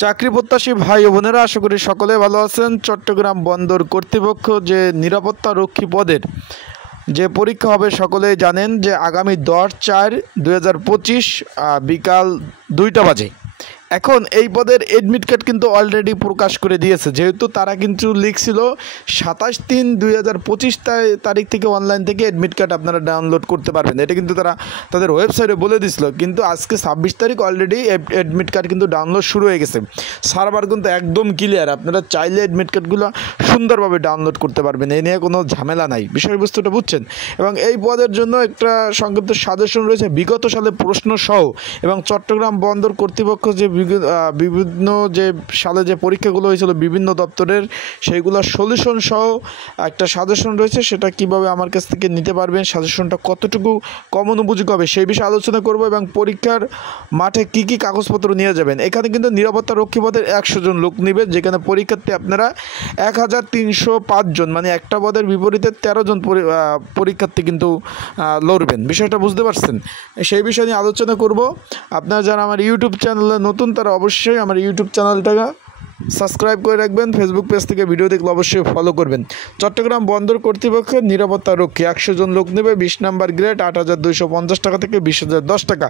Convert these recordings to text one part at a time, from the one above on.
চাকরি প্রত্যাশী ভাই ও বোনেরা, আশা করি সকলে ভালো আছেন। চট্টগ্রাম বন্দর কর্তৃপক্ষ যে নিরাপত্তা রক্ষী পদের যে পরীক্ষা হবে সকলেই জানেন যে আগামী 10/4/2025 বিকাল 2টা বাজে। এখন এই পদের এডমিট কার্ড কিন্তু অলরেডি প্রকাশ করে দিয়েছে, যেহেতু তারা কিন্তু লিখছিল 27/3/2025 তারিখ থেকে অনলাইন থেকে এডমিট কার্ড আপনারা ডাউনলোড করতে পারবেন। এটা কিন্তু তারা তাদের ওয়েবসাইটে বলে দিছিল, কিন্তু আজকে 26 তারিখ অলরেডি এডমিট কার্ড কিন্তু ডাউনলোড শুরু হয়ে গেছে। সার্ভার কিন্তু একদম ক্লিয়ার, আপনারা চাইলে এডমিট কার্ডগুলো সুন্দরভাবে ডাউনলোড করতে পারবেন, এ নিয়ে কোনো ঝামেলা নাই। বিষয়বস্তুটা বুঝছেন? এবং এই পদের জন্য একটা সংক্ষিপ্ত সাজেশন রয়েছে বিগত সালে প্রশ্ন সহ, এবং চট্টগ্রাম বন্দর কর্তৃপক্ষ যে বিভিন্ন যে সালে যে পরীক্ষাগুলো হয়েছিল বিভিন্ন দপ্তরের, সেইগুলোর সলিউশন সহ একটা সাজেশন রয়েছে। সেটা কিভাবে আমার কাছ থেকে নিতে পারবেন, সাজেশনটা কতটুকু কমন উপযোগী হবে সেই বিষয়ে আলোচনা করব, এবং পরীক্ষার মাঠে কি কি কাগজপত্র নিয়ে যাবেন। এখানে কিন্তু নিরাপত্তা রক্ষী পদের 100 জন লোক নেবে, যেখানে পরীক্ষার্থী আপনারা 1305 জন, মানে একটা পদের বিপরীতে 13 জন পরীক্ষার্থী কিন্তু লড়বেন। বিষয়টা বুঝতে পারছেন? সেই বিষয় নিয়ে আলোচনা করব। আপনারা যারা আমার ইউটিউব চ্যানেলে নতুন, তারা অবশ্যই আমার ইউটিউব চ্যানেলটাকে সাবস্ক্রাইব করে রাখবেন। ফেসবুক পেজ থেকে ভিডিও দেখলে অবশ্যই ফলো করবেন। চট্টগ্রাম বন্দর কর্তৃপক্ষের নিরাপত্তা রক্ষী 100 জন লোক নেবে, 20 নাম্বার গ্রেড, 8,250 টাকা থেকে 20,010 টাকা।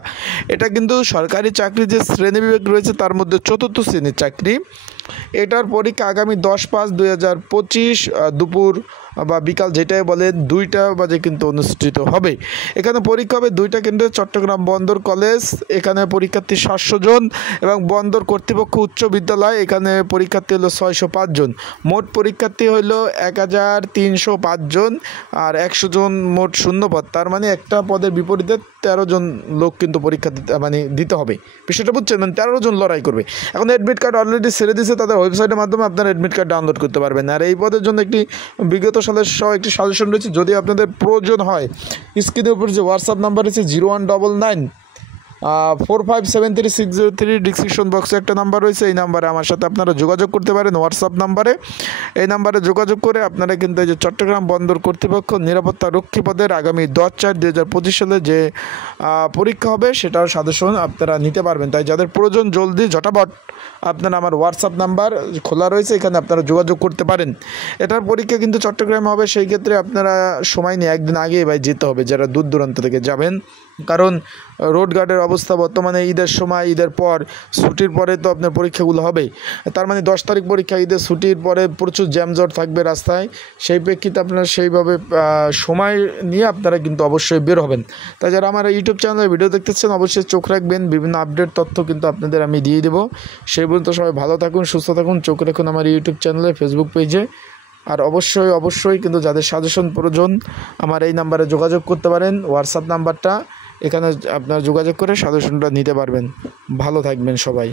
এটা কিন্তু সরকারি চাকরি যে শ্রেণীবিভাগ রয়েছে তার মধ্যে 4র্থ শ্রেণীর চাকরি। এটার পরীক্ষা আগামী 10/5/2025 দুপুর বা বিকাল যেটাই বলেন 2টা বাজে কিন্তু অনুষ্ঠিত হবে। এখানে পরীক্ষা হবে 2টা কেন্দ্রে, চট্টগ্রাম বন্দর কলেজ, এখানে পরীক্ষার্থী 700 জন, এবং বন্দর কর্তৃপক্ষ উচ্চ বিদ্যালয়, এখানে পরীক্ষার্থী হলো 605 জন। মোট পরীক্ষার্থী হলো 1305 জন, আর 100 জন মোট শূন্যপদ। তার মানে একটা পদের বিপরীতে 13 জন লোক কিন্তু পরীক্ষা দিতে হবে। বিষয়টা বুঝছেন? মানে 13 জন লড়াই করবে। এখন অ্যাডমিট কার্ড অলরেডি ছেড়ে দিয়েছে, তাদের ওয়েবসাইটের মাধ্যমে আপনারা অ্যাডমিট কার্ড ডাউনলোড করতে পারবেন। আর এই পদের জন্য একটি বিগত সালের সহ একটি সাজেশন রয়েছে, যদি আপনাদের প্রয়োজন হয় স্ক্রিনের উপর যে হোয়াটসঅ্যাপ নাম্বার রয়েছে 0199 4573 ডিসক্রিপশন বক্সে একটা নাম্বার রয়েছে, এই নাম্বারে আমার সাথে আপনারা যোগাযোগ করতে পারেন হোয়াটসঅ্যাপ নাম্বারে। এই নাম্বারে যোগাযোগ করে আপনারা কিন্তু এই যে চট্টগ্রাম বন্দর কর্তৃপক্ষ নিরাপত্তা রক্ষী পদের আগামী 10/4/2025 সালে যে পরীক্ষা হবে সেটার সাজেশন আপনারা নিতে পারবেন। তাই যাদের প্রয়োজন জলদি ঝটাপট আপনারা আমার হোয়াটসঅ্যাপ নাম্বার খোলা রয়েছে, এখানে আপনারা যোগাযোগ করতে পারেন। এটার পরীক্ষা কিন্তু চট্টগ্রামে হবে, সেই ক্ষেত্রে আপনারা সময় নিয়ে একদিন আগেই ভাই যেতে হবে যারা দূর দূরান্ত থেকে যাবেন, কারণ রোড গার্ডের অবস্থা বর্তমানে ঈদের সময়, ঈদের পর ছুটির পরে তো আপনার পরীক্ষাগুলো হবে। তার মানে 10 তারিখ পরীক্ষা, ঈদের ছুটির পরে প্রচুর জ্যামজট থাকবে রাস্তায়। সেই প্রেক্ষিতে আপনারা সেইভাবে সময় নিয়ে আপনারা কিন্তু অবশ্যই বের হবেন। তাই যারা আমার ইউটিউব চ্যানেলে ভিডিও দেখতেছেন অবশ্যই চোখ রাখবেন, বিভিন্ন আপডেট তথ্য কিন্তু আপনাদের আমি দিয়ে দেবো। সেই পর্যন্ত সবাই ভালো থাকুন, সুস্থ থাকুন, চোখ রাখুন আমার ইউটিউব চ্যানেলে, ফেসবুক পেজে। আর অবশ্যই কিন্তু যাদের সাজেশন প্রয়োজন আমার এই নাম্বারে যোগাযোগ করতে পারেন, হোয়াটসঅ্যাপ নাম্বারটা, এখানে আপনারা যোগাযোগ করে সাজেশনটা নিতে পারবেন। ভালো থাকবেন সবাই।